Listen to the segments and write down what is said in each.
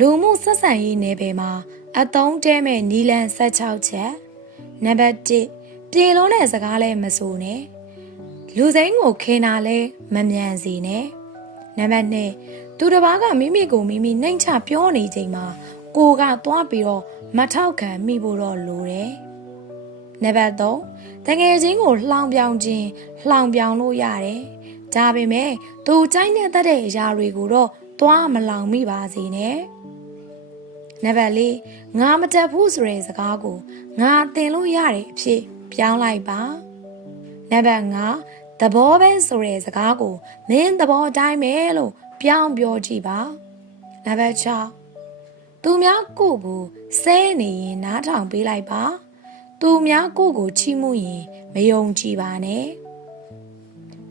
လူမှုဆက်ဆံရေးနယ်ပယ်မှာအသုံးတဲမဲ့နီလန်16ချက်နံပါတ်1ပြေလုံးတဲ့စကားလည်းမဆိုနဲ့လူစိမ်းကိုခင်တာလည်းမမြန်စီနဲ့နံပါတ်2သူတစ်ပါးကမိမိကိုမိမိနှိမ်ချပြောနေချိန်မှာကိုကသွားပြီးတော့မထောက်ခံမိဖို့တော့လိုတယ်နံပါတ်3တငယ်ချင်းကိုလှောင်ပြောင်ခြင်းလှောင်ပြောင်လို့ရတယ်ဒါပေမဲ့သူကြိုက်နေတတ်တဲ့အရာတွေကိုတော့သွားမလောင်မိပါစေနဲ့ နံပါတ်၄ငါမတက်ဘူးဆိုတဲ့စကားကိုငါသင်လို့ရတဲ့အဖြစ်ပြောင်းလိုက်ပါနံပါတ်5သဘောပဲဆိုတဲ့စကားကိုမင်းသဘောတိုင်းပဲလို့ပြောင်းပြောကြည့်ပါနံပါတ်6သူများကိုယ်ကိုစဲနေရင်နားထောင်ပေးလိုက်ပါသူများကိုယ်ကိုချီးမွမ်းရင်မယုံကြည်ပါနဲ့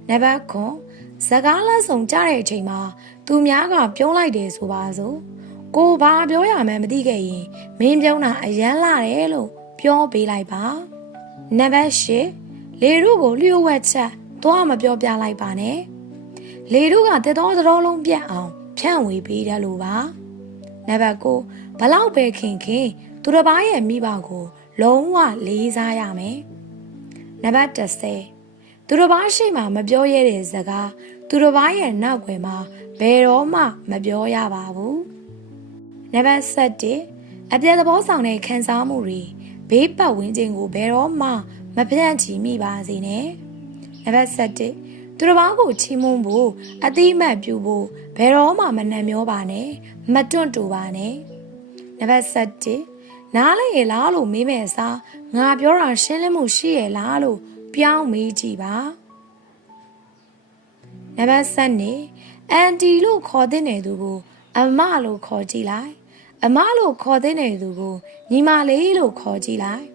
နံပါတ်9စကားလက်ဆောင်ကြတဲ့အချိန်မှာသူများကပြုံးလိုက်တယ်ဆိုပါစို့ ကိုဘာပြောရမှန်းမသိခဲ့ရင်မင်းပြုံးတာအယမ်းလာတယ်လို့ပြောပေးလိုက်ပါနံပါတ်10လေတို့ကိုလျှို့ဝှက်ချက်သွားမပြောပြလိုက်ပါနဲ့လေတို့ကတက်တော်သတော်လုံးပြတ်အောင်ဖြန့်ဝေပေးတယ်လို့ပါနံပါတ်9ဘလောက်ပဲခင်ခင်သူတစ်ပါးရဲ့မိဘကို လုံးဝလေးစားရမယ်နံပါတ်10သူတစ်ပါးရှိမှမပြောရတဲ့စကားသူတစ်ပါးရဲ့နောက်ွယ်မှာဘယ်တော့မှမပြောရပါဘူး နံပါတ်7အပြည့်သဘောဆောင်တဲ့ခံစားမှုတွေဘေးပတ်ဝန်းကျင်ကိုဘယ်တော့မှမပြန့်ချီမိပါစေနဲ့နံပါတ်7သူတစ်ပါးကိုချီးမွမ်းဖို့အတိအမှတ်ပြုဖို့ဘယ်တော့မှမနှံမျောပါနဲ့မတွန့်တူပါနဲ့နံပါတ်7နားလေလားလို့မေးမယ်အစားငါပြောတာရှင်းလင်းမှုရှိရလားလို့ပြောင်းမေးကြည့်ပါနံပါတ်7နေအန်တီလို့ခေါ်တဲ့သူကို အမလို့ခေါ်ကြည့်လိုက် အမလို့ခေါ်တဲ့သူကိုညီမလေးလို့ခေါ်ကြည့်လိုက်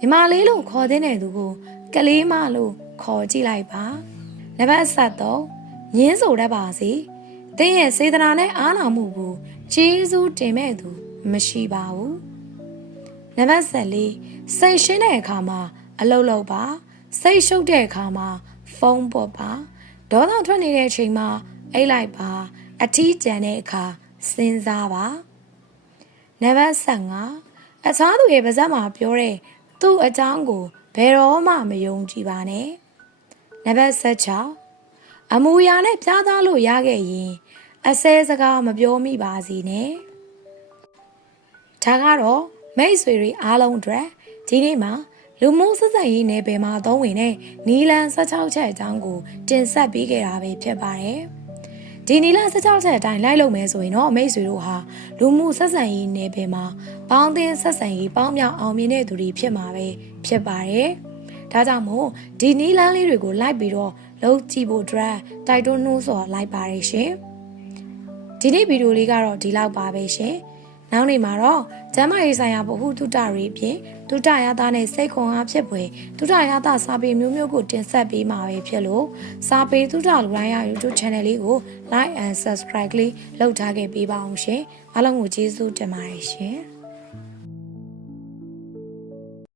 ညီမလေးလို့ခေါ်တဲ့သူကိုကလေးမလို့ခေါ်ကြည့်လိုက်ပါနံပါတ်7ညင်းဆိုတတ်ပါစေတင်းရဲ့စေတနာနဲ့အားနာမှုကိုကျေးဇူးတင်မဲ့သူ မရှိပါဘူးနံပါတ်14စိတ်ရှင်းတဲ့အခါမှာအလုပ်လုပ်ပါစိတ်ရှုပ်တဲ့အခါမှာဖုန်းပေါ်ပါဒေါသထွက်နေတဲ့အချိန်မှာအိတ်လိုက်ပါ အထီးကျန်တဲ့အခါစဉ်းစားပါ နံပါတ်15အခြားသူရဲ့ပါဇက်မှာပြောတဲ့သူ့အကြောင်းကိုဘယ်တော့မှမယုံကြည်ပါနဲ့နံပါတ်16အမူအရာနဲ့ပြားသားလို့ရခဲ့ရင် အစဲစကားမပြောမိပါစေနဲ့ဒါကတော့မိတ်ဆွေတွေအားလုံးအတွက်ဒီနေ့မှာလူမှုဆက်ဆံရေးနယ်ပယ်မှာသုံးဝင်တဲ့နီလန်16ချက်အကြောင်းကိုတင်ဆက်ပေးခဲ့တာပဲဖြစ်ပါတယ်။ ဒီနီလန်16ချက်အတိုင်းလိုက်လုပ်မယ်ဆိုရင်တော့မိတ်ဆွေတို့ဟာလူမှုဆက်ဆံရေးနယ်ပယ်မှာပေါင်းသင်းဆက်ဆံရေးပေါင်းမြောက်အောင်မြင်တဲ့သူတွေဖြစ်မှာပဲဖြစ်ပါတယ်။ဒါကြောင့်မို့ဒီနီလန်လေးတွေကိုလိုက်ပြီးတော့လုပ်ကြည့်ဖို့အတွက်တိုက်တွန်းနှိုးဆော်လိုက်ပါတယ်ရှင်။ဒီနေ့ဗီဒီယိုလေးကတော့ဒီလောက်ပါပဲရှင်။ နောက်နေ့မှာတော့ကျမ်းမာရေးဆိုင်ရာဗဟုသုတတွေအပြင်သုတရသားနဲ့စိတ်ခွန်အားဖြစ်ပွဲသုတရသားစာပေမျိုးမျိုးကိုတင်ဆက်ပေးမှာပဲဖြစ်လို့စာပေသုတလူတိုင်းရ YouTube Channel လေးကို Like and Subscribe လေးလုပ်ထားခဲ့ပေးပါအောင်ရှင်အားလုံးကိုကျေးဇူးတင်ပါတယ်ရှင်